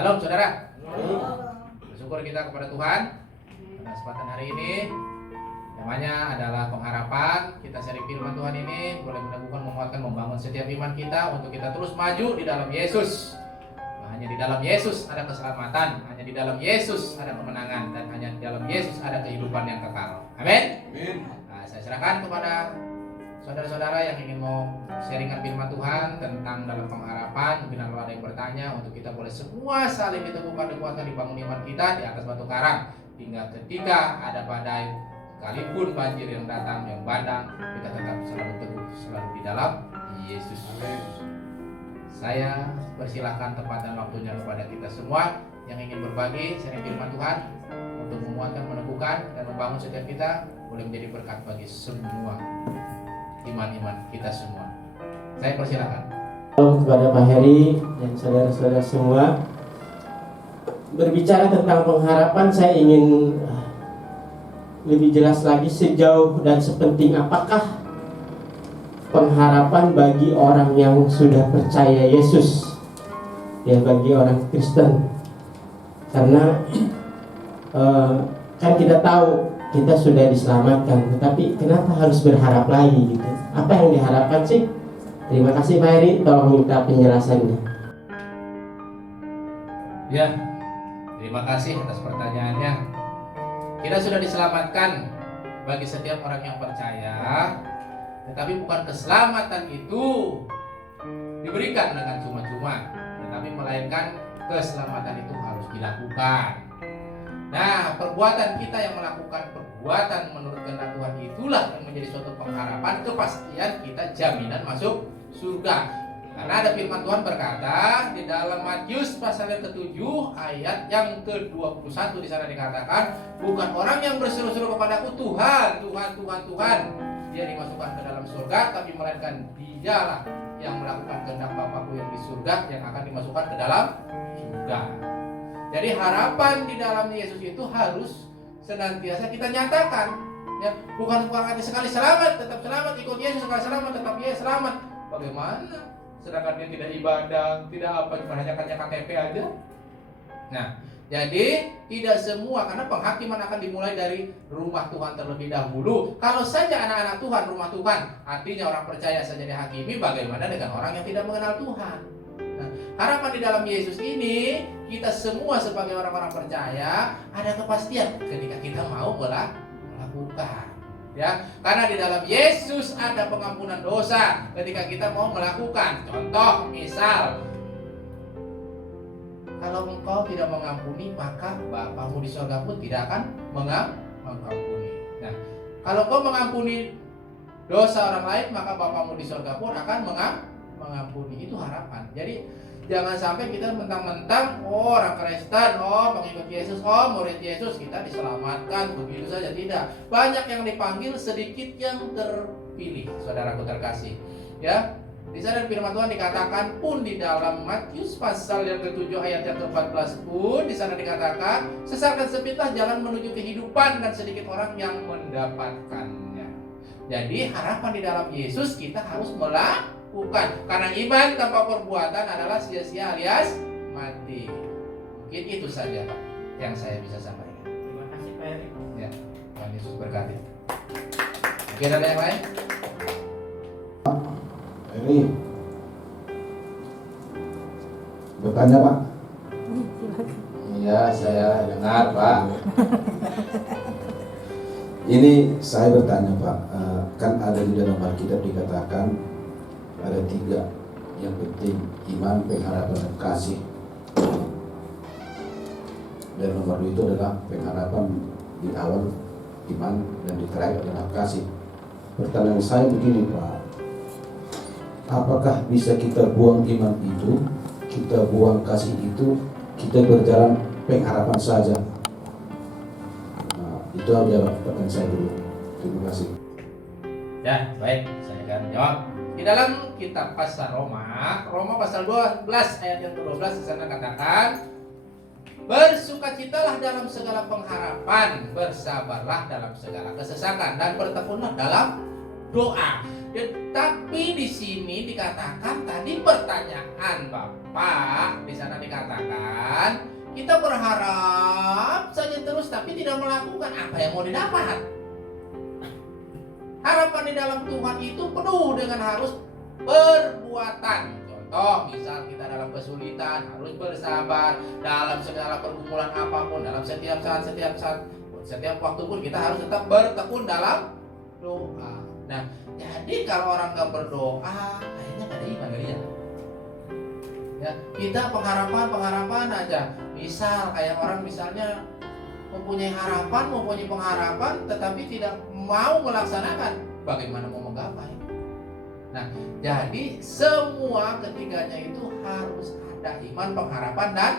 Halo saudara. Bersyukur kita kepada Tuhan pada kesempatan hari ini. Temanya adalah pengharapan. Kita sharing firman Tuhan ini boleh meneguhkan, menguatkan, membangun setiap iman kita untuk kita terus maju di dalam Yesus. Hanya di dalam Yesus ada keselamatan, hanya di dalam Yesus ada kemenangan, dan hanya di dalam Yesus ada kehidupan yang kekal. Amin. Nah, saya serahkan kepada saudara-saudara yang ingin mau sharingan firman Tuhan tentang dalam pengharapan. Mungkin ada yang bertanya, untuk kita boleh semua saling diteguhkan, dikuatkan, dibangun iman kita di atas batu karang, hingga ketika ada badai, sekalipun banjir yang datang, yang bandang, kita tetap selalu teguh, selalu di dalam Yesus. Saya persilahkan tempat dan waktunya kepada kita semua yang ingin berbagi sharing firman Tuhan untuk menguatkan, meneguhkan, dan membangun setiap kita, boleh menjadi berkat bagi semua iman-iman kita semua. Saya persilakan. Halo kepada Pak Heri dan saudara-saudara semua. Berbicara tentang pengharapan, saya ingin lebih jelas lagi sejauh dan sepenting apakah pengharapan bagi orang yang sudah percaya Yesus, ya, bagi orang Kristen. Karena kan kita tahu kita sudah diselamatkan, tetapi kenapa harus berharap lagi gitu? Apa yang diharapkan sih? Terima kasih Pak Heri, tolong minta penjelasannya. Ya, terima kasih atas pertanyaannya. Kita sudah diselamatkan bagi setiap orang yang percaya, tetapi bukan keselamatan itu diberikan dengan cuma-cuma, tetapi melainkan keselamatan itu harus dilakukan. Nah, perbuatan kita yang melakukan perbuatan menurut kehendak Tuhan itulah yang menjadi suatu pengharapan, kepastian kita, jaminan masuk surga. Karena ada firman Tuhan berkata di dalam Matius pasal yang ke-7 ayat yang ke-21, di sana dikatakan, bukan orang yang berseru-seru kepadaku Tuhan, Tuhan, Tuhan, Tuhan, dia dimasukkan ke dalam surga, tapi melainkan dialah yang melakukan kehendak Bapakku yang di surga yang akan dimasukkan ke dalam surga. Jadi harapan di dalam Yesus itu harus senantiasa kita nyatakan, ya, bukan berarti sekali selamat tetap selamat, ikut Yesus sekali selamat tetap Yesus selamat. Bagaimana? Sedangkan dia tidak ibadah, tidak apa, cuma hanya KTP aja. Nah, jadi tidak semua, karena penghakiman akan dimulai dari rumah Tuhan terlebih dahulu. Kalau saja anak-anak Tuhan, rumah Tuhan, artinya orang percaya saja dihakimi, bagaimana dengan orang yang tidak mengenal Tuhan? Nah, harapan di dalam Yesus ini, kita semua sebagai orang-orang percaya ada kepastian ketika kita mau melakukan. Ya, karena di dalam Yesus ada pengampunan dosa ketika kita mau melakukan. Contoh, misal, kalau engkau tidak mengampuni, maka Bapamu di surga pun tidak akan mengampuni. Nah, kalau engkau mengampuni dosa orang lain, maka Bapamu di surga pun akan mengampuni. Itu harapan. Jadi jangan sampai kita mentang-mentang orang Kristen, pengikut Yesus, murid Yesus, kita diselamatkan begitu saja. Tidak. Banyak yang dipanggil, sedikit yang terpilih. Saudaraku terkasih, ya. Di sana firman Tuhan dikatakan pun di dalam Matius pasal yang ke-7 ayat yang ke-14 pun di sana dikatakan, sesat dan sempitlah jalan menuju kehidupan dan sedikit orang yang mendapatkannya. Jadi harapan di dalam Yesus kita harus melakukan, karena iman tanpa perbuatan adalah sia-sia alias mati. Mungkin itu saja Pak yang saya bisa sampaikan. Terima kasih Pak Heri. Ya, Tuhan Yesus berkati. Mungkin ada yang lain? Ini bertanya Pak. Iya, saya dengar Pak. Ini saya bertanya Pak, kan ada di dalam Alkitab dikatakan ada 3 yang penting: iman, pengharapan, dan kasih. Dan nomor 2 itu adalah pengharapan di awal, iman, dan di terakhir adalah kasih. Pertanyaan saya begini Pak, apakah bisa kita buang iman itu, kita buang kasih itu, kita berjalan pengharapan saja? Nah, itu aja pertanyaan saya dulu. Terima kasih. Ya, baik, saya akan jawab. Di dalam kitab pasal Roma pasal 12 ayat yang ke-12 di sana katakan, bersukacitalah dalam segala pengharapan, bersabarlah dalam segala kesesakan, dan bertekunlah dalam doa. Tapi di sini dikatakan tadi pertanyaan Bapak, di sana dikatakan kita berharap saja terus tapi tidak melakukan, apa yang mau didapat? Harapan di dalam Tuhan itu penuh dengan harus perbuatan. Contoh, misal kita dalam kesulitan harus bersabar, dalam segala pergumulan apapun, dalam setiap saat, setiap waktu pun kita harus tetap bertekun dalam doa. Nah, jadi kalau orang gak berdoa, kayaknya gak ada iman kali ya. Ya, kita pengharapan aja. Misal kayak orang misalnya mempunyai harapan, mempunyai pengharapan, tetapi tidak mau melaksanakan, bagaimana mau menggapai? Nah, jadi semua ketiganya itu harus ada iman, pengharapan, dan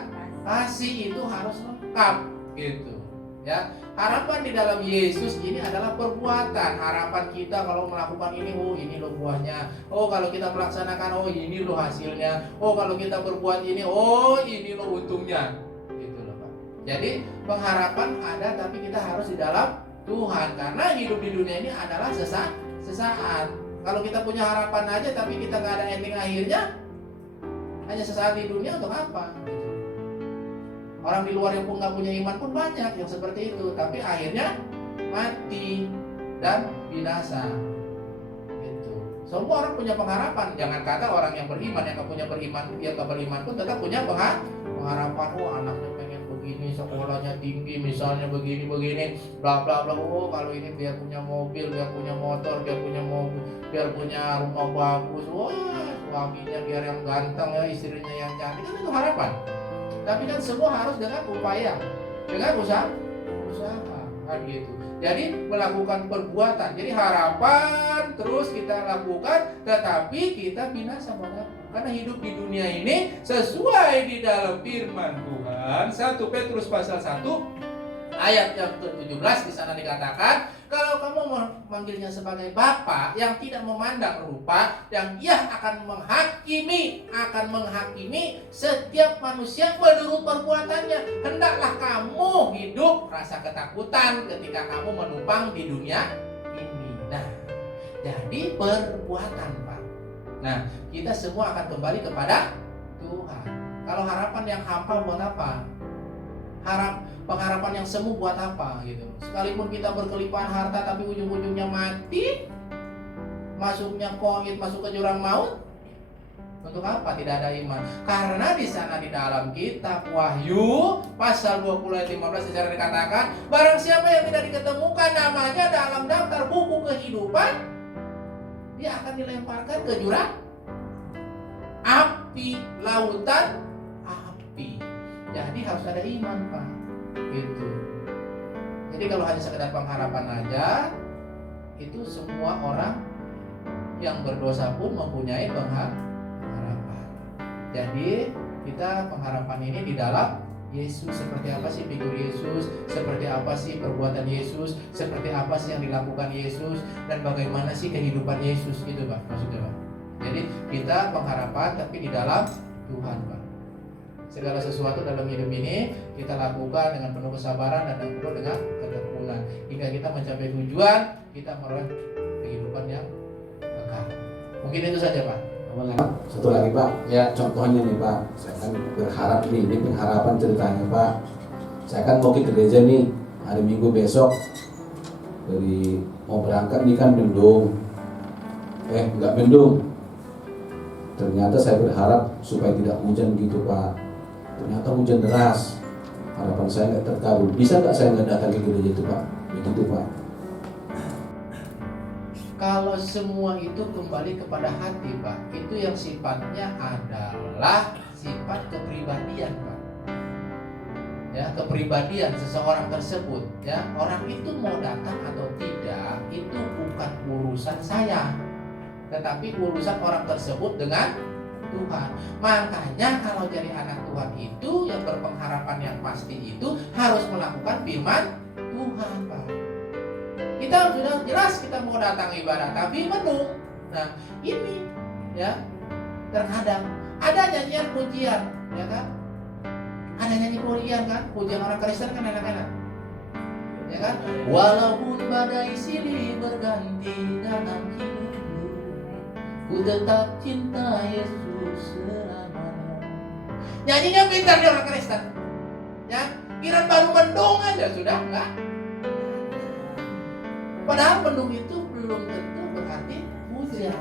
kasih, itu harus lengkap gitu. Ya, harapan di dalam Yesus ini adalah perbuatan. Harapan kita kalau melakukan ini, oh ini loh buahnya. Oh kalau kita melaksanakan, oh ini loh hasilnya. Oh kalau kita berbuat ini, oh ini loh untungnya. Gitu loh Pak. Jadi pengharapan ada, tapi kita harus di dalam Tuhan. Karena hidup di dunia ini adalah sesaat. Kalau kita punya harapan aja, tapi kita nggak ada ending akhirnya, hanya sesaat di dunia untuk apa? Orang di luar yang pun nggak punya iman pun banyak yang seperti itu, tapi akhirnya mati dan binasa. Gitu. Semua orang punya pengharapan. Jangan kata orang yang beriman, yang nggak punya beriman, yang nggak beriman pun tetap punya pengharapan. Oh anaknya pengen begini, sekolahnya tinggi, misalnya begini, bla bla bla. Oh kalau ini biar punya mobil, biar punya motor, biar punya rumah bagus. Wah suaminya biar yang ganteng ya, istrinya yang cantik. Kan itu harapan. Tapi kan semua harus dengan upaya, dengan usaha kan gitu. Jadi melakukan perbuatan. Jadi harapan terus kita lakukan, tetapi kita binasa banget. Karena hidup di dunia ini sesuai di dalam firman Tuhan. 1 Petrus pasal 1 ayat yang ke-17 di sana dikatakan, kalau kamu memanggilnya sebagai Bapa yang tidak memandang rupa, yang ia akan menghakimi setiap manusia menurut perbuatannya. Hendaklah kamu hidup rasa ketakutan ketika kamu menumpang di dunia ini. Nah, jadi perbuatan Pak. Nah, kita semua akan kembali kepada Tuhan. Kalau harapan yang hampa buat apa? Pengharapan yang semu buat apa gitu. Sekalipun kita berkelimpahan harta tapi ujung-ujungnya mati, masuknya koin, masuk ke jurang maut, untuk apa? Tidak ada iman. Karena di sana di dalam kitab Wahyu pasal 20 ayat 15 secara dikatakan, barang siapa yang tidak diketemukan namanya dalam daftar buku kehidupan, dia akan dilemparkan ke jurang api, lautan api. Jadi harus ada iman Pak. Gitu. Jadi kalau hanya sekedar pengharapan aja, itu semua orang yang berdosa pun mempunyai pengharapan. Jadi kita pengharapan ini di dalam Yesus. Seperti apa sih figur Yesus, seperti apa sih perbuatan Yesus, seperti apa sih yang dilakukan Yesus, dan bagaimana sih kehidupan Yesus, gitu Pak maksudnya Pak. Jadi kita pengharapan tapi di dalam Tuhan Pak. Segala sesuatu dalam hidup ini kita lakukan dengan penuh kesabaran dan penuh dengan ketekunan hingga kita mencapai tujuan, kita meroleh kehidupan yang kekal. Mungkin itu saja Pak. Satu lagi Pak, ya contohnya nih Pak, saya kan berharap nih, ini pengharapan ceritanya Pak. Saya kan mau ke gereja nih hari Minggu besok, dari mau berangkat nih kan mendung, nggak mendung. Ternyata saya berharap supaya tidak hujan gitu Pak. Ternyata hujan deras, harapan saya nggak terkabul. Bisa nggak saya nggak datang ke gereja itu Pak? Begitu Pak. Kalau semua itu kembali kepada hati Pak, itu yang sifatnya adalah sifat kepribadian Pak. Ya, kepribadian seseorang tersebut. Ya, orang itu mau datang atau tidak itu bukan urusan saya, tetapi urusan orang tersebut dengan Tuhan. Makanya kalau jadi anak Tuhan itu yang berpengharapan yang pasti itu harus melakukan firman Tuhan Pak. Kita sudah jelas kita mau datang ibadah tapi mendung. Nah ini ya, terkadang ada nyanyian pujian ya kan, ada nyanyi pujian kan, pujian orang Kristen kan enak-enak ya kan. Walaupun badai silih berganti dalam hidupmu, ku tetap cinta Yesus selamanya. Nyanyinya pintar dia orang Kristen. Ya, kira baru mendung aja sudah enggak. Padahal mendung itu belum tentu berarti hujan.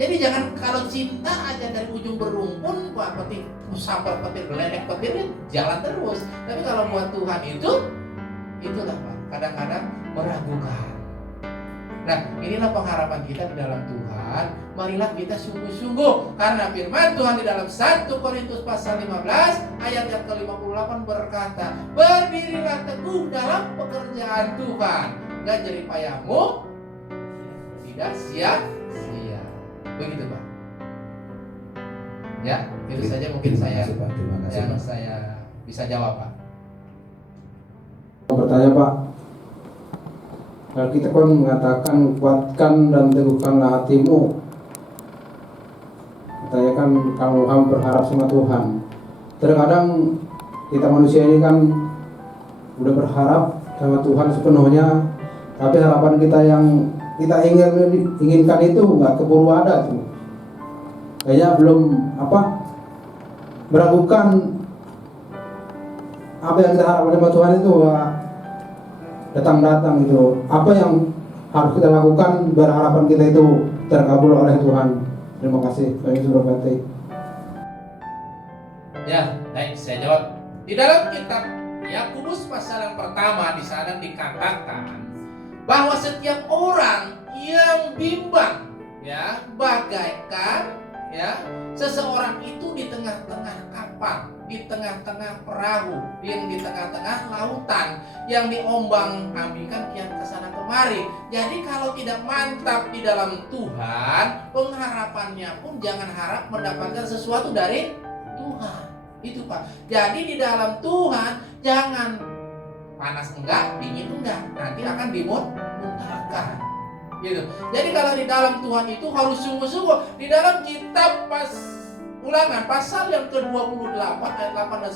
Jadi jangan kalau cinta aja dari ujung berumpun, wah petir, sambar petir, geledek petir, jalan terus. Tapi kalau buat Tuhan itulah Pak, kadang-kadang meragukan. Nah, inilah pengharapan kita di dalam Tuhan. Marilah kita sungguh-sungguh, karena firman Tuhan di dalam 1 Korintus pasal 15 ayat yang ke-58 berkata, berdirilah teguh dalam pekerjaan Tuhan, dan jerih payahmu tidak sia-sia. Begitu Pak. Ya, itu saja mungkin Terima kasih, Pak. Terima kasih, yang Pak. saya bisa jawab Pak. Bertanya Pak, kalau kita kan mengatakan kuatkan dan teguhkanlah hatimu, katanya kan kalau kamu berharap sama Tuhan. Terkadang kita manusia ini kan udah berharap sama Tuhan sepenuhnya, tapi harapan kita yang kita inginkan itu nggak keburu ada tuh. Kayaknya belum meragukan apa yang kita harapkan sama Tuhan itu datang gitu. Apa yang harus kita lakukan biar harapan kita itu terkabul oleh Tuhan? Terima kasih. Bagi sudah berkati. Ya, baik, saya jawab. Di dalam kitab Yakobus pasal yang pertama di sana dikatakan bahwa setiap orang yang bimbang, ya, bagaikan, ya, seseorang itu di tengah-tengah kapal, di tengah-tengah perahu, yang di tengah-tengah lautan, yang diombang-ambingkan kian kesana kemari. Jadi kalau tidak mantap di dalam Tuhan, pengharapannya pun jangan harap mendapatkan sesuatu dari Tuhan. Itu Pak. Jadi di dalam Tuhan jangan panas enggak, dingin enggak, nanti akan dimuntahkan. Gitu. Jadi kalau di dalam Tuhan itu harus sungguh-sungguh. Di dalam kitab Ulangan pasal yang ke-28 ayat 8 dan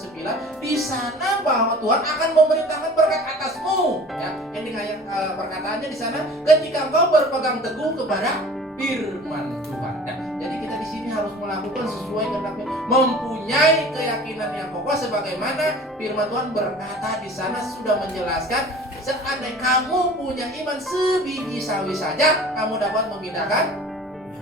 9, di sana bahwa Tuhan akan memerintahkan berkat atasmu. Ya, yang perkataannya di sana, ketika engkau berpegang teguh kepada firman Tuhan. Ya, jadi kita di sini harus melakukan sesuai kehendak, mempunyai keyakinan yang kokoh sebagaimana firman Tuhan berkata di sana sudah menjelaskan. Seandainya kamu punya iman sebiji sawi saja, kamu dapat memindahkan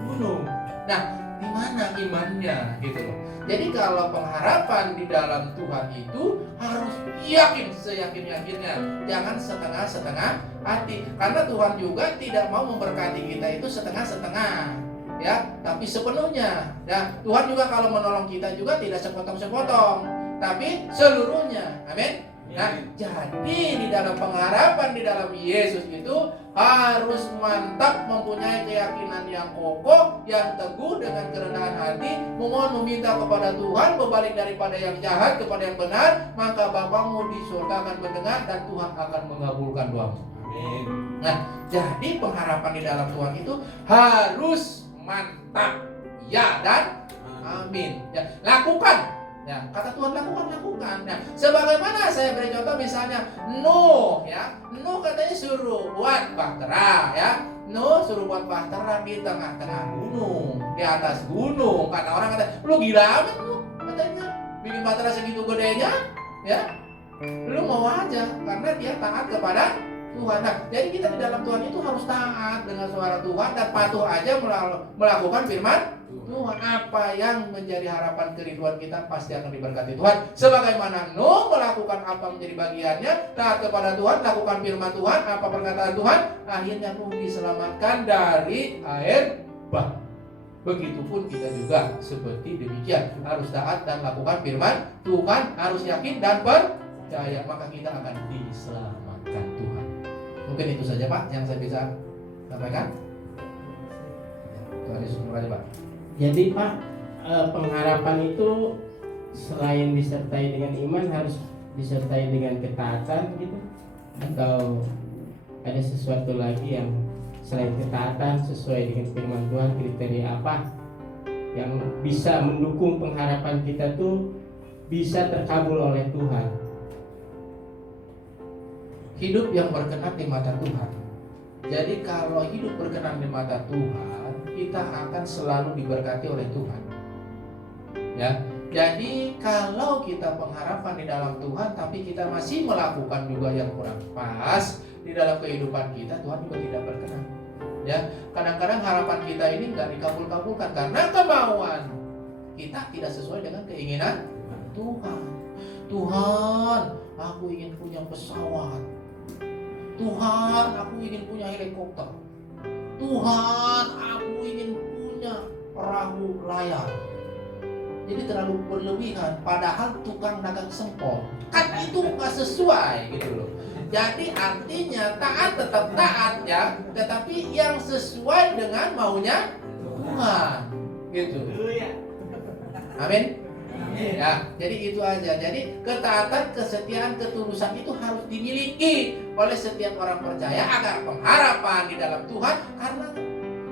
gunung. Nah, di mana imannya gitu loh. Jadi kalau pengharapan di dalam Tuhan itu harus yakin seyakin-yakinnya, jangan setengah-setengah hati. Karena Tuhan juga tidak mau memberkati kita itu setengah-setengah, ya, tapi sepenuhnya. Ya, Tuhan juga kalau menolong kita juga tidak sepotong-sepotong, tapi seluruhnya. Amin. Nah, jadi di dalam pengharapan di dalam Yesus itu harus mantap, mempunyai keyakinan yang kokoh, yang teguh dengan kerendahan hati, memohon meminta kepada Tuhan, berbalik daripada yang jahat kepada yang benar, maka Bapamu di surga akan mendengar dan Tuhan akan mengabulkan doamu. Amin. Nah, jadi pengharapan di dalam Tuhan itu harus mantap. Ya dan amin. Ya, lakukan. Ya, kata Tuhan lakukan. Nah, sebagaimana saya beri contoh misalnya Nuh, ya. Nuh katanya suruh buat bahtera, ya. Nuh suruh buat bahtera di tengah-tengah gunung, di atas gunung. Karena orang kata, lu gila amat lu, katanya. Bikin bahtera segitu gedenya, ya. Lu mau aja karena dia taat kepada Tuhan. Nah, jadi kita di dalam Tuhan itu harus taat dengan suara Tuhan dan patuh aja melakukan firman Tuhan. Apa yang menjadi harapan kerinduan kita pasti akan diberkati Tuhan. Sebagaimana Nuh melakukan apa menjadi bagiannya, taat kepada Tuhan, lakukan firman Tuhan, apa perkataan Tuhan, akhirnya Nuh diselamatkan dari air bah. Begitupun kita juga seperti demikian, harus taat dan lakukan firman Tuhan, harus yakin dan percaya, maka kita akan diselamatkan Tuhan. Mungkin itu saja Pak yang saya bisa sampaikan. Tuhan Yesus memberkati Pak. Jadi Pak, pengharapan itu selain disertai dengan iman harus disertai dengan ketaatan gitu, atau ada sesuatu lagi yang selain ketaatan sesuai dengan firman Tuhan, kriteria apa yang bisa mendukung pengharapan kita tuh bisa terkabul oleh Tuhan? Hidup yang berkenan di mata Tuhan. Jadi kalau hidup berkenan di mata Tuhan kita akan selalu diberkati oleh Tuhan. Ya, jadi kalau kita pengharapan di dalam Tuhan, tapi kita masih melakukan juga yang kurang pas di dalam kehidupan kita, Tuhan juga tidak berkenan. Ya, kadang-kadang harapan kita ini nggak dikabul-kabulkan karena kemauan kita tidak sesuai dengan keinginan Tuhan. Tuhan, aku ingin punya pesawat. Tuhan, aku ingin punya helikopter. Tuhan, aku ingin punya perahu layar. Jadi terlalu berlebihan, padahal tukang dagang sempol kan itu nggak sesuai gitu loh. Jadi artinya taat tetap taat ya, tetapi yang sesuai dengan maunya Tuhan gitu. Amin. Ya, jadi itu aja. Jadi ketaatan, kesetiaan, ketulusan itu harus dimiliki oleh setiap orang percaya agar pengharapan di dalam Tuhan, karena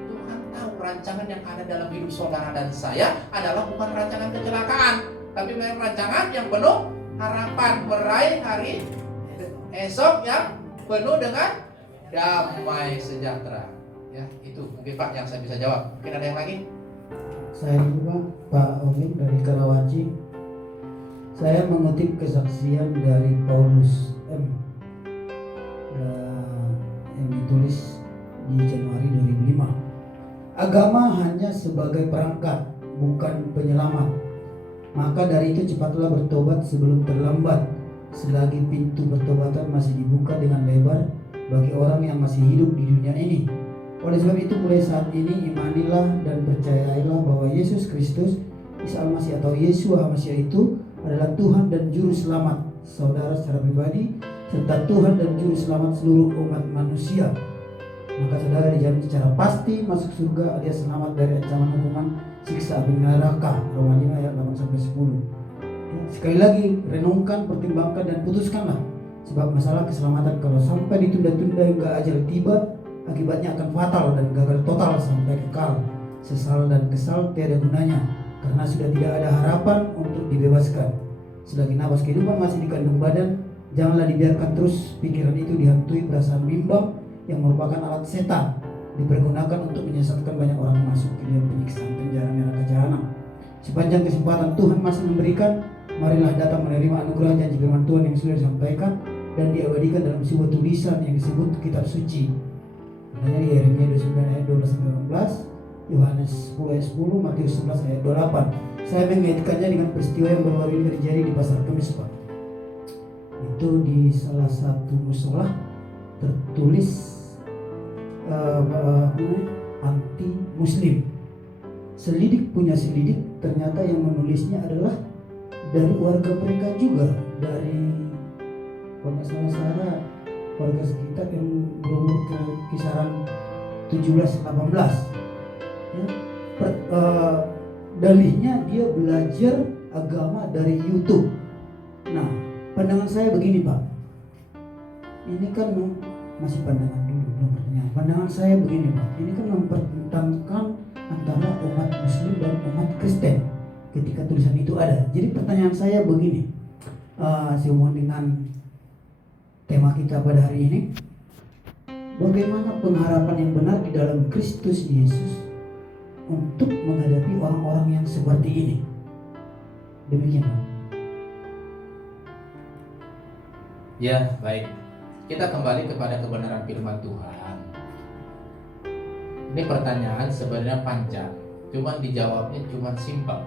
Tuhan tahu rancangan yang ada dalam hidup saudara dan saya adalah bukan rancangan kecelakaan, tapi memang rancangan yang penuh harapan, meraih hari esok yang penuh dengan damai sejahtera. Ya, itu mungkin Pak yang saya bisa jawab. Mungkin ada yang lagi? Saya juga Pak Omid dari Karawaci. Saya mengutip kesaksian dari Paulus M. yang ditulis di Januari 2005. Agama hanya sebagai perangkat, bukan penyelamat. Maka dari itu cepatlah bertobat sebelum terlambat, selagi pintu pertobatan masih dibuka dengan lebar bagi orang yang masih hidup di dunia ini. Oleh sebab itu mulai saat ini imanilah dan percayailah bahwa Yesus Kristus, Isa Al-Masih atau Yeshua HaMashiach itu adalah Tuhan dan Juru Selamat saudara secara pribadi, serta Tuhan dan Juru Selamat seluruh umat manusia. Maka saudara dijamin secara pasti masuk surga alias selamat dari ancaman hukuman siksa api neraka. Roma 5 ayat 8-10. Sekali lagi, renungkan, pertimbangkan dan putuskanlah. Sebab masalah keselamatan kalau sampai ditunda-tunda hingga ajal tiba, akibatnya akan fatal dan gagal total sampai kekal. Sesal dan kesal tiada gunanya, karena sudah tidak ada harapan untuk dibebaskan. Selagi nafas kehidupan masih di kandung badan, janganlah dibiarkan terus pikiran itu dihantui perasaan bimbang yang merupakan alat setan, dipergunakan untuk menyesatkan banyak orang masuk ke dalam penyiksaan penjara neraka jahanam. Sepanjang kesempatan Tuhan masih memberikan, marilah datang menerima anugerah janji firman Tuhan yang sudah disampaikan dan diabadikan dalam sebuah tulisan yang disebut kitab suci. Adanya di Yeremia 29 ayat 12-18, Yohanes 10 ayat 10, Matius 11 ayat 28. Saya mengaitkannya dengan peristiwa yang baru-baru ini terjadi di Pasar Kemis, Pak. Itu di salah satu musola tertulis anti Muslim. Selidik punya selidik, ternyata yang menulisnya adalah dari warga mereka juga, dari kalau nggak salah warga sekitar yang berumur ke kisaran 17-18 ya. Dalihnya dia belajar agama dari YouTube. Nah, pandangan saya begini, Pak. Ini kan masih pandangan dulu, belum pertanyaan. Pandangan saya begini, Pak. Ini kan mempertentangkan antara umat Muslim dan umat Kristen ketika tulisan itu ada. Jadi pertanyaan saya begini, sehubungan dengan tema kita pada hari ini, bagaimana pengharapan yang benar di dalam Kristus Yesus untuk menghadapi orang-orang yang seperti ini? Demikian, Pak. Ya, baik. Kita kembali kepada kebenaran firman Tuhan. Ini pertanyaan sebenarnya panjang, cuman dijawabnya cuman simpel.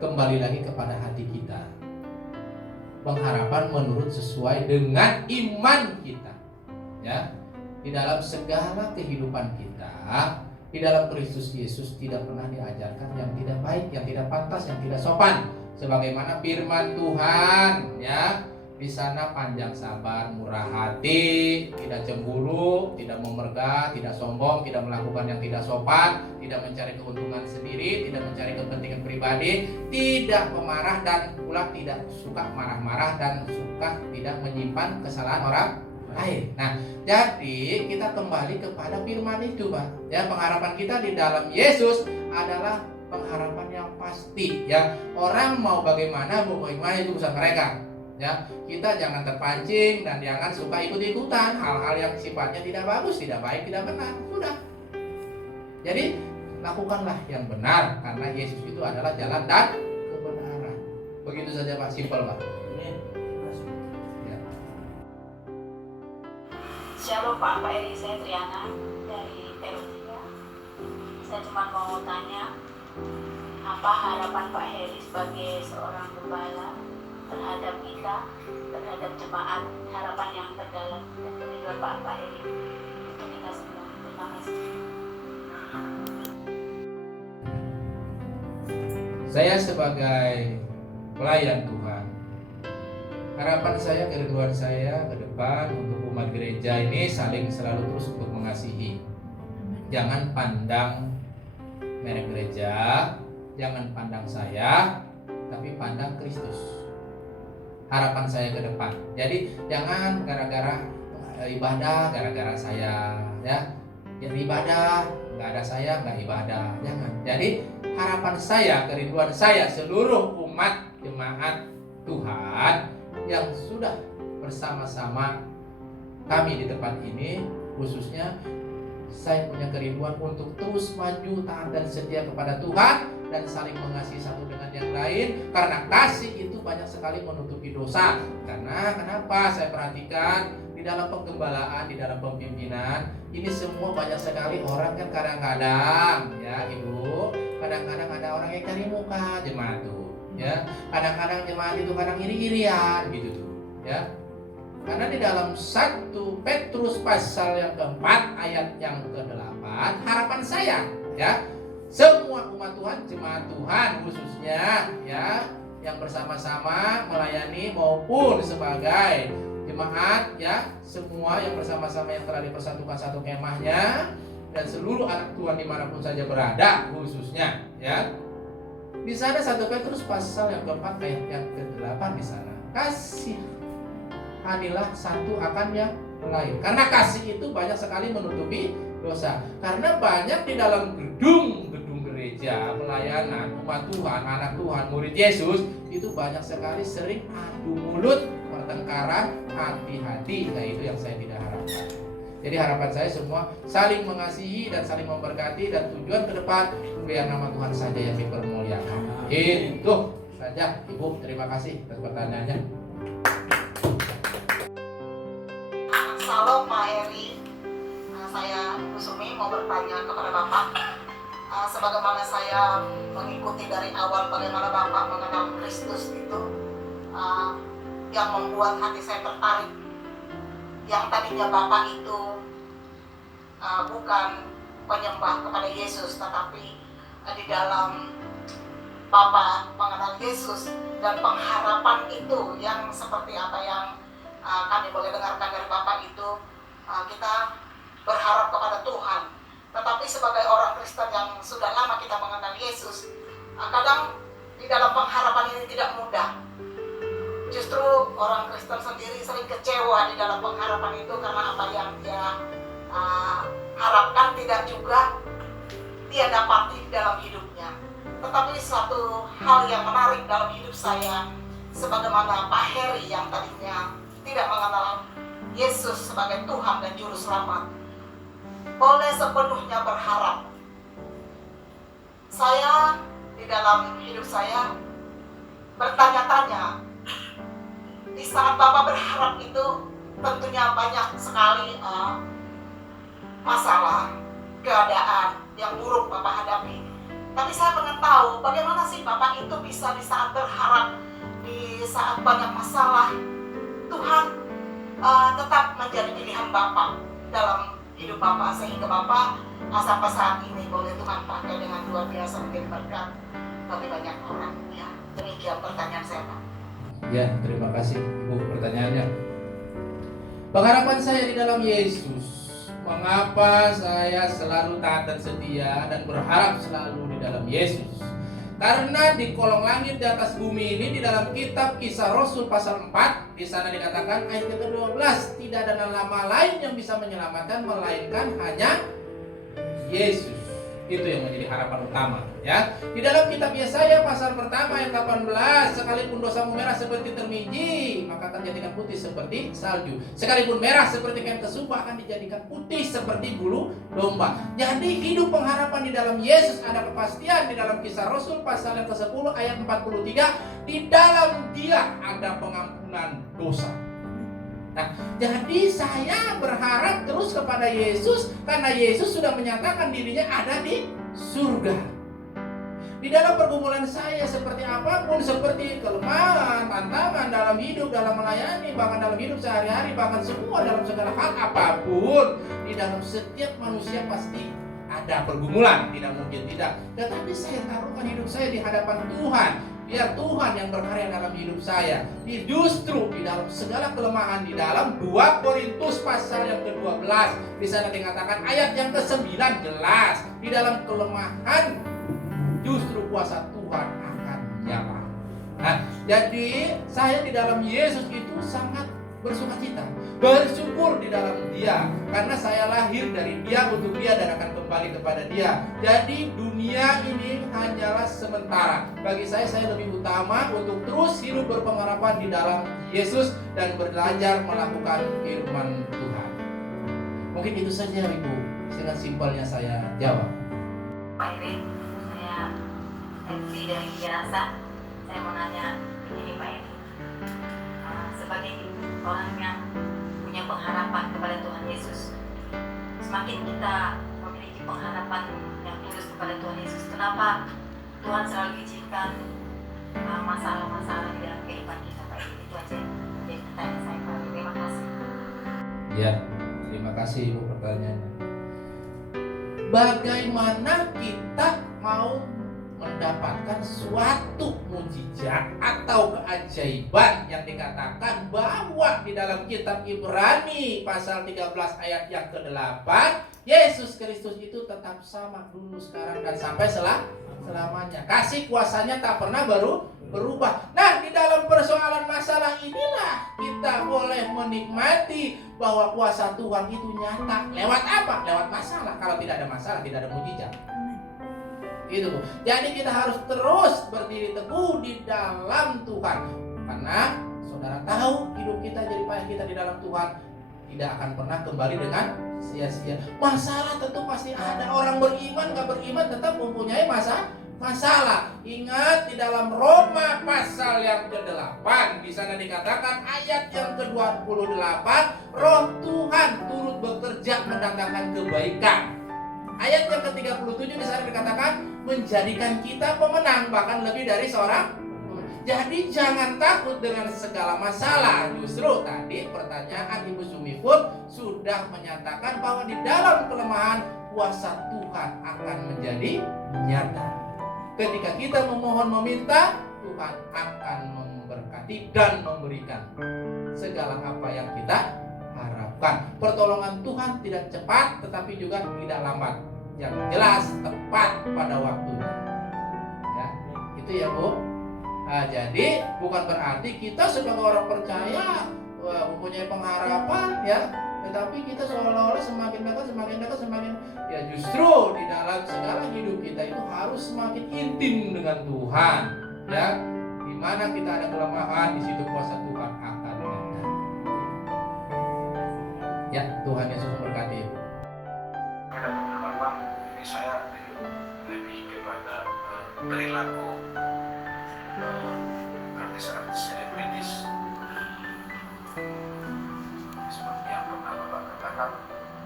Kembali lagi kepada hati kita. Pengharapan menurut sesuai dengan iman kita. Ya. Di dalam segala kehidupan kita, di dalam Kristus Yesus tidak pernah diajarkan yang tidak baik, yang tidak pantas, yang tidak sopan. Sebagaimana firman Tuhan, ya. Di sana panjang sabar, murah hati, tidak cemburu, tidak memergah, tidak sombong, tidak melakukan yang tidak sopan, tidak mencari keuntungan sendiri, tidak mencari kepentingan pribadi, tidak pemarah dan pula tidak suka marah-marah dan suka tidak menyimpan kesalahan orang lain. Nah, jadi kita kembali kepada firman itu, Pak. Ya, pengharapan kita di dalam Yesus adalah pengharapan yang pasti. Ya, orang mau bagaimana itu urusan mereka. Ya, kita jangan terpancing dan jangan suka ikut-ikutan hal-hal yang sifatnya tidak bagus, tidak baik, tidak benar. Sudah. Jadi lakukanlah yang benar karena Yesus itu adalah jalan dan kebenaran. Begitu saja Pak, simpel Pak. Ya. Shalom Pak Eri, saya Triana dari Terusia. Saya cuma mau tanya, apa harapan Pak Heri sebagai seorang gembala terhadap kita, terhadap jemaat, harapan yang terdalam dan kerinduan Pak Heri untuk kita semua. Terima kasih. Saya sebagai pelayan Tuhan, harapan saya, kerinduan saya ke depan untuk umat gereja ini saling selalu terus untuk mengasihi. Jangan pandang merek gereja, jangan pandang saya, tapi pandang Kristus. Harapan saya ke depan. Jadi jangan gara-gara ibadah, gara-gara saya, ya. Jadi ibadah, nggak ada saya, nggak ibadah. Jangan. Jadi harapan saya, kerinduan saya, seluruh umat jemaat Tuhan yang sudah bersama-sama kami di tempat ini, khususnya saya punya kerinduan untuk terus maju, taat dan setia kepada Tuhan dan saling mengasihi satu dengan yang lain, karena kasih itu banyak sekali menutupi dosa. Karena kenapa saya perhatikan di dalam penggembalaan, di dalam pemimpinan ini semua banyak sekali orang kan kadang-kadang, ya Ibu, kadang-kadang ada orang yang cari muka jemaat tuh, ya. Kadang-kadang jemaat itu kadang iri-irian gitu tuh, ya. Karena di dalam 1 Petrus pasal yang keempat ayat yang ke-8, harapan saya, ya, semua umat Tuhan, jemaat Tuhan khususnya, ya, yang bersama-sama melayani maupun sebagai jemaat, ya, semua yang bersama-sama yang telah dipersatukan satu kemahnya, dan seluruh anak Tuhan dimanapun saja berada khususnya, ya. Di sana 1 Petrus pasal yang keempat ayat yang ke-8 di sana, kasih adalah satu akan yang lain. Karena kasih itu banyak sekali menutupi dosa. Karena banyak di dalam gedung gereja, pelayanan, umat Tuhan, anak Tuhan, murid Yesus, itu banyak sekali sering adu mulut, pertengkaran, hati-hati. Nah, itu yang saya tidak harapkan. Jadi harapan saya semua saling mengasihi dan saling memberkati, dan tujuan ke depan biar nama Tuhan saja yang dipermuliakan. Itu saja Ibu, terima kasih atas pertanyaannya. Salam Pak Heri, saya Ibu Sumi mau bertanya kepada Bapak. Sebagaimana saya mengikuti dari awal bagaimana Bapak mengenal Kristus itu, yang membuat hati saya tertarik. Yang tadinya Bapak itu bukan penyembah kepada Yesus, tetapi di dalam Bapak mengenal Yesus dan pengharapan itu yang seperti apa yang kami boleh dengarkan dari Bapak itu, kita berharap kepada Tuhan. Tetapi sebagai orang Kristen yang sudah lama kita mengenal Yesus, kadang di dalam pengharapan ini tidak mudah. Justru orang Kristen sendiri sering kecewa di dalam pengharapan itu karena apa yang dia harapkan tidak juga dia dapati di dalam hidupnya. Tetapi suatu hal yang menarik dalam hidup saya, sebagaimana Pak Heri yang tadinya tidak mengenal Yesus sebagai Tuhan dan Juru Selamat, boleh sepenuhnya berharap. Saya di dalam hidup saya bertanya-tanya, di saat Bapak berharap itu tentunya banyak sekali masalah, keadaan yang buruk Bapak hadapi. Tapi saya pengen tahu bagaimana sih Bapak itu bisa di saat berharap, di saat banyak masalah, Tuhan tetap menjadi pilihan Bapak dalam hidup Bapak, sehingga Bapak sampai saat ini boleh Tuhan pakai dengan luar biasa menjadi berkat bagi banyak orang. Ya, demikian pertanyaan saya Pak. Ya, terima kasih Ibu pertanyaannya. Pengharapan saya di dalam Yesus, mengapa saya selalu taat dan setia dan berharap selalu di dalam Yesus? Karena di kolong langit di atas bumi ini, di dalam kitab Kisah Rasul pasal 4, di sana dikatakan ayat ke-12, tidak ada nama lain yang bisa menyelamatkan melainkan hanya Yesus. Itu yang menjadi harapan utama, ya. Di dalam kitab Yesaya pasal pertama ayat 18, sekalipun dosamu merah seperti termiji, maka akan dijadikan putih seperti salju. Sekalipun merah seperti kain kesuba, akan dijadikan putih seperti bulu domba. Jadi hidup pengharapan di dalam Yesus, ada kepastian di dalam Kisah Rasul pasal yang ke-10 ayat 43, di dalam Dia ada pengampunan dosa. Nah, jadi saya berharap terus kepada Yesus karena Yesus sudah menyatakan dirinya ada di surga. Di dalam pergumulan saya seperti apapun, seperti kelemahan, tantangan dalam hidup, dalam melayani, bahkan dalam hidup sehari-hari, bahkan semua dalam segala hal apapun, di dalam setiap manusia pasti ada pergumulan, tidak mungkin tidak. Tetapi saya taruhkan hidup saya di hadapan Tuhan. Biar Tuhan yang berkarya dalam hidup saya. Justru di dalam segala kelemahan, di dalam 2 Korintus pasal yang ke-12, di sana dikatakan ayat yang ke-19, di dalam kelemahan justru kuasa Tuhan akan nyata. Nah, jadi saya di dalam Yesus itu sangat bersukacita, bersyukur di dalam Dia, karena saya lahir dari Dia, untuk Dia, dan akan kembali kepada Dia. Jadi dunia ini hanyalah sementara. Bagi saya lebih utama untuk terus hidup berpengharapan di dalam Yesus dan belajar melakukan firman Tuhan. Mungkin itu saja Ibu, dengan simpelnya saya jawab. Pak Eri, saya MC dari Biasa. Saya mau nanya begini Pak Eri, sebagai orang yang punya pengharapan kepada Tuhan Yesus, semakin kita memiliki pengharapan yang tulus kepada Tuhan Yesus, kenapa Tuhan selalu izinkan masalah-masalah di dalam kehidupan kita Pak Eri? Itu aja jadi pertanyaan saya Pak Eri. Terima kasih. Ya, terima kasih Ibu pertanyaannya. Bagaimana kita mau mendapatkan suatu mujizat atau keajaiban yang dikatakan bahwa di dalam kitab Ibrani pasal 13 ayat yang ke-8, Yesus Kristus itu tetap sama dulu, sekarang, dan sampai selamanya. Kasih kuasanya tak pernah berubah. Nah, di dalam persoalan masalah inilah kita boleh menikmati bahwa kuasa Tuhan itu nyata. Lewat apa? Lewat masalah. Kalau tidak ada masalah, tidak ada mujizat. Gitu. Jadi kita harus terus berdiri teguh di dalam Tuhan. Karena saudara tahu hidup kita, jerih payah kita di dalam Tuhan tidak akan pernah kembali dengan sia-sia. Masalah tentu pasti ada. Orang beriman gak beriman tetap mempunyai masalah. Ingat di dalam Roma pasal yang ke-8, di sana dikatakan ayat yang ke-28, Roh Tuhan turut bekerja mendatangkan kebaikan. Ayat yang ke-37 di sana dikatakan menjadikan kita pemenang, bahkan lebih dari seorang. Jadi jangan takut dengan segala masalah. Justru tadi pertanyaan Ibu Sumi pun sudah menyatakan bahwa di dalam kelemahan kuasa Tuhan akan menjadi nyata. Ketika kita memohon meminta, Tuhan akan memberkati dan memberikan segala apa yang kita harapkan. Pertolongan Tuhan tidak cepat tetapi juga tidak lambat. Yang jelas tepat pada waktunya. Ya, itu ya Bu. Nah, jadi bukan berarti kita sebagai orang percaya mempunyai pengharapan ya, tetapi kita seolah-olah semakin dekat ya, justru di dalam segala hidup kita itu harus semakin intim dengan Tuhan ya. Di mana kita ada kelemahan, di situ kuasa Tuhan akan nyata. Ya, Tuhan Yesus memberkati. Ini saya lebih kepada perilaku artis-artis selebritis seperti yang pernah Bapak katakan,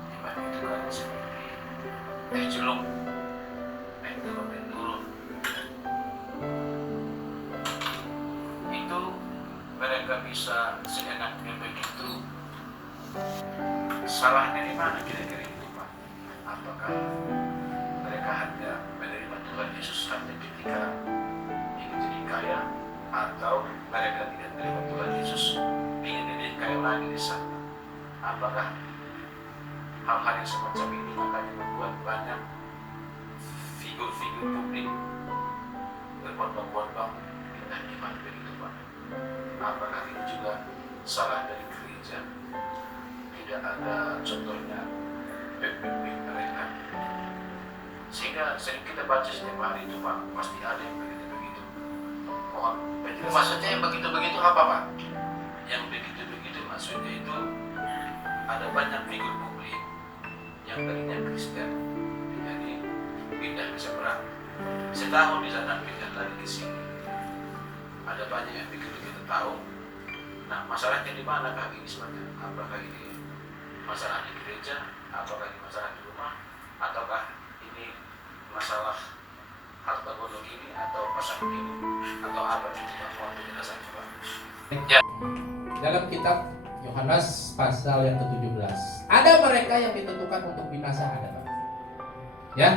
di mana itu kan seperti terjelung naik turun dan turun. Itu mereka bisa seenaknya begitu. Salahnya di mana kira-kira itu Pak? Apakah mereka hanya menerima Tuhan Yesus hanya ketika ingin jadi kaya, atau mereka tidak menerima Tuhan Yesus ingin jadi kaya lagi di sana? Apakah hal-hal yang semacam ini makanya membuat banyak figur-figur publik berbondong-bondong dengan iman begitu Pak? Apakah ini juga salah dari gereja? Tidak ada contohnya pemimpin mereka Sehingga sering kita baca setiap hari itu Pak, pasti ada yang begitu-begitu. Mohon penjelasan. Maksudnya yang begitu-begitu apa Pak? Yang begitu-begitu maksudnya itu ada banyak figur publik yang tadinya Kristen, jadi pindah ke seberang. Setahun di sana pindah lagi ke sini. Ada banyak yang begitu-begitu tahu. Nah, masalahnya di manakah ini sebenarnya? Apakah ini masalah di gereja, apakah ini masalah di rumah, ataukah ini masalah harta gunung ini atau pasangan ini atau apa itu Pak? Mohon penjelasan Pak. Ya. Dalam kitab Yohanes pasal yang ke-17, ada mereka yang ditentukan untuk binasa, ada Pak. Ya.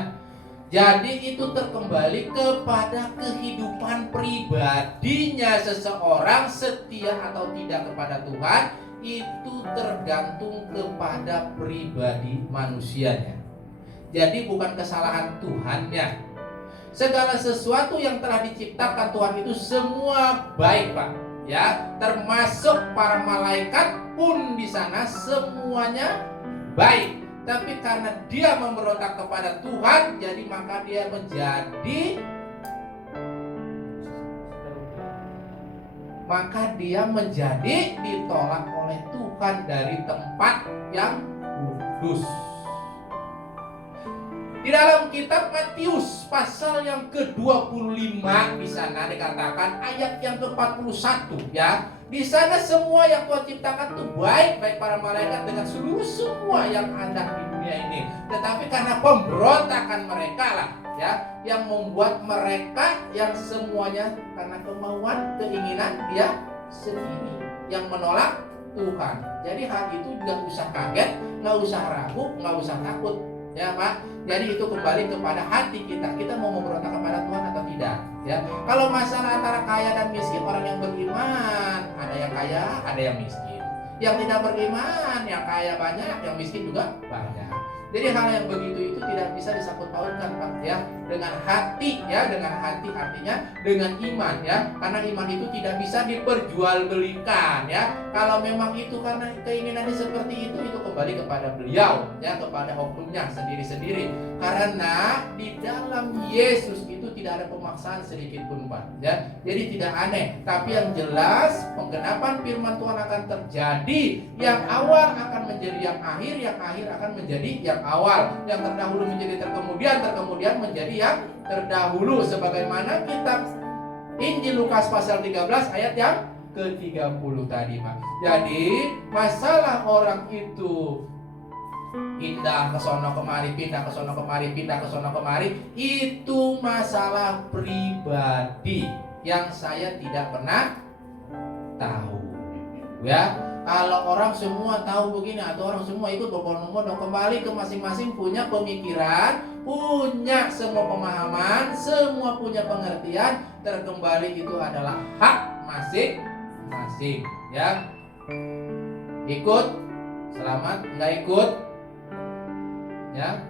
Jadi itu terkembali kepada kehidupan pribadinya seseorang, setia atau tidak kepada Tuhan, itu tergantung kepada pribadi manusianya. Jadi bukan kesalahan Tuhannya. Segala sesuatu yang telah diciptakan Tuhan itu semua baik Pak. Ya, termasuk para malaikat pun di sana semuanya baik. Tapi karena dia memberontak kepada Tuhan, jadi maka dia menjadi ditolak oleh Tuhan dari tempat yang kudus. Di dalam kitab Matius pasal yang ke-25 di sana dikatakan ayat yang ke-41 ya. Di sana semua yang Tuhan ciptakan itu baik para malaikat dengan seluruh semua yang ada di dunia ini. Tetapi karena pemberontakan mereka lah ya, yang membuat mereka yang semuanya karena kemauan, keinginan dia sendiri yang menolak Tuhan. Jadi hal itu nggak usah kaget, nggak usah ragu, nggak usah takut ya Pak. Jadi itu kembali kepada hati kita. Kita mau memberontak kepada Tuhan atau tidak ya. Kalau masalah antara kaya dan miskin, orang yang beriman ada yang kaya, ada yang miskin. Yang tidak beriman, yang kaya banyak, yang miskin juga banyak. Jadi hal yang begitu itu tidak bisa disangkut pautkan Pak ya dengan hati ya, dengan hati artinya dengan iman ya. Karena iman itu tidak bisa diperjualbelikan ya. Kalau memang itu karena keinginannya seperti itu kembali kepada beliau ya, kepada oknumnya sendiri-sendiri. Karena di dalam Yesus itu tidak ada pemaksaan sedikit pun Pak ya. Jadi tidak aneh, tapi yang jelas penggenapan firman Tuhan akan terjadi. Yang awal akan menjadi yang akhir akan menjadi yang awal, yang terdahulu menjadi terkemudian menjadi yang terdahulu, sebagaimana kitab Injil Lukas pasal 13 ayat yang ke-30 tadi Pak. Jadi masalah orang itu pindah ke sono kemari, pindah ke sono kemari, pindah ke sono kemari, itu masalah pribadi yang saya tidak pernah tahu ya. Kalau orang semua tahu begini atau orang semua ikut berbondong-bondong, kembali ke masing-masing punya pemikiran, punya semua pemahaman, semua punya pengertian, terkembali itu adalah hak masing-masing ya. Ikut selamat, nggak ikut ya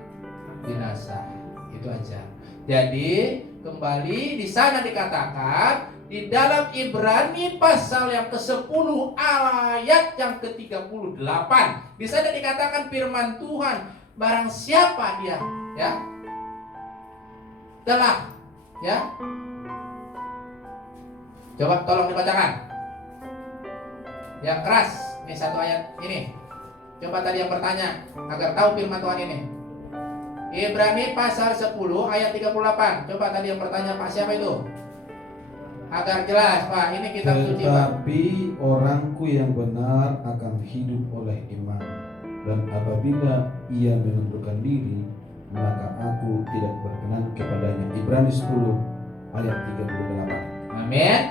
binasa. Itu aja. Jadi kembali di sana dikatakan di dalam Ibrani pasal yang ke-10 ayat yang ke-38, di sana dikatakan firman Tuhan, barang siapa dia ya telah ya, coba tolong dibacakan yang keras ini satu ayat ini. Coba tadi yang bertanya agar tahu firman Tuhan ini. Ibrani pasal 10 ayat 38. Coba tadi yang bertanya Pak, siapa itu? Agar jelas Pak, ini kitab suci Pak. Tetapi orangku yang benar akan hidup oleh iman, dan apabila ia mengundurkan diri, maka aku tidak berkenan kepadanya. Ibrani 10 ayat 38. Amin.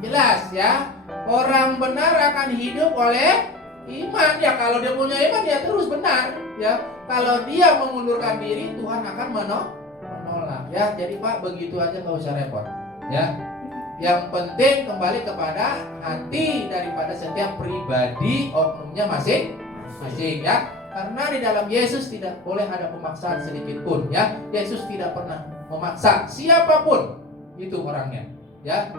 Jelas ya. Orang benar akan hidup oleh iman ya. Kalau dia punya iman dia terus benar ya. Kalau dia mengundurkan diri, Tuhan akan menolak ya. Jadi Pak, begitu aja, nggak usah repot ya. Yang penting kembali kepada hati daripada setiap pribadi, oknumnya masing-masing ya. Karena di dalam Yesus tidak boleh ada pemaksaan sedikit pun ya. Yesus tidak pernah memaksa siapapun itu orangnya ya.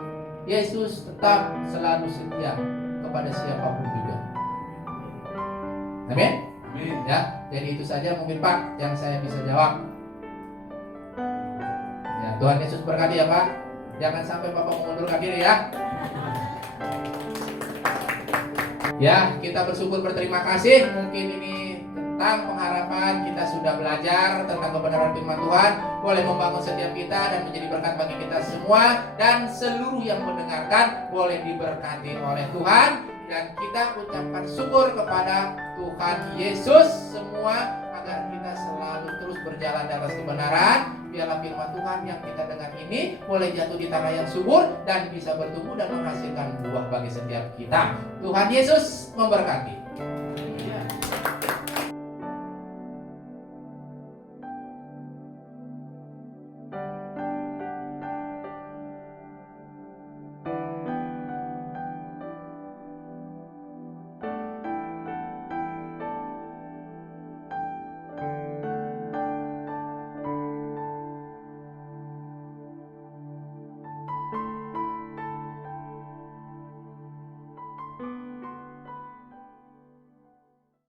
Yesus tetap selalu setia kepada siapapun juga. Amin. Ya. Jadi itu saja mungkin Pak yang saya bisa jawab. Tuhan Yesus berkati ya Pak. Jangan sampai Bapak mengundurkan diri ya. Ya, kita bersyukur berterima kasih. Mungkin ini tentang pengharapan, kita sudah belajar tentang kebenaran firman Tuhan. Boleh membangun setiap kita dan menjadi berkat bagi kita semua. Dan seluruh yang mendengarkan boleh diberkati oleh Tuhan. Dan kita ucapkan syukur kepada Tuhan Yesus semua, agar kita selalu terus berjalan di atas kebenaran. Biarlah firman Tuhan yang kita dengar ini boleh jatuh di tanah yang subur dan bisa bertumbuh dan menghasilkan buah bagi setiap kita. Tuhan Yesus memberkati.